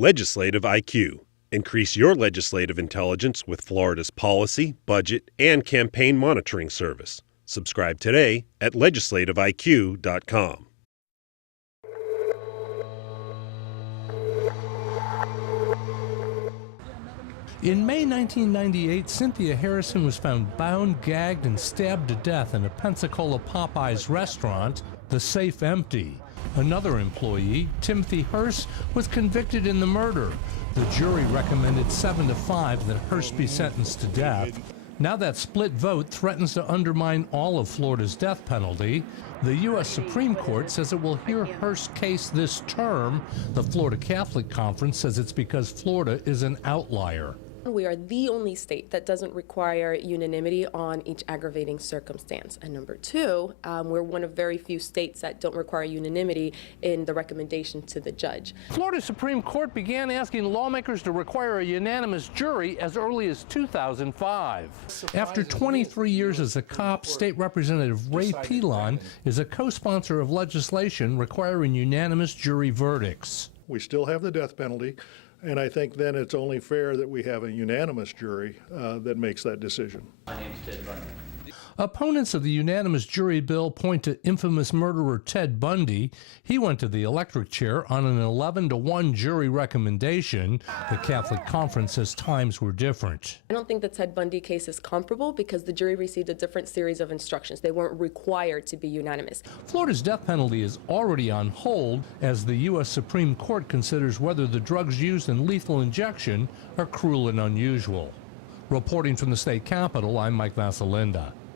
Legislative IQ. Increase your legislative intelligence with Florida's policy, budget, and campaign monitoring service. Subscribe today at legislativeiq.com. In May 1998, Cynthia Harrison was found bound, gagged, and stabbed to death in a Pensacola Popeyes restaurant, the safe empty. Another employee, Timothy Hurst, was convicted in the murder. The jury recommended 7 to 5 that Hurst be sentenced to death. Now that split vote threatens to undermine all of Florida's death penalty. The U.S. Supreme Court says it will hear Hurst's case this term. The Florida Catholic Conference says it's because Florida is an outlier. We are the only state that doesn't require unanimity on each aggravating circumstance. And number two, we're one of very few states that don't require unanimity in the recommendation to the judge. Florida Supreme Court began asking lawmakers to require a unanimous jury as early as 2005. After 23 years as a cop, State Representative Ray Pilon is a co-sponsor of legislation requiring unanimous jury verdicts. We still have the death penalty. And I think then it's only fair that we have a unanimous jury that makes that decision. My name's Ted Bundy. Opponents of the unanimous jury bill point to infamous murderer Ted Bundy. He went to the electric chair on an 11-to-1 jury recommendation. The Catholic Conference says times were different. I don't think the Ted Bundy case is comparable because the jury received a different series of instructions. They weren't required to be unanimous. Florida's death penalty is already on hold as the U.S. Supreme Court considers whether the drugs used in lethal injection are cruel and unusual. Reporting from the state capitol, I'm Mike Vasalinda.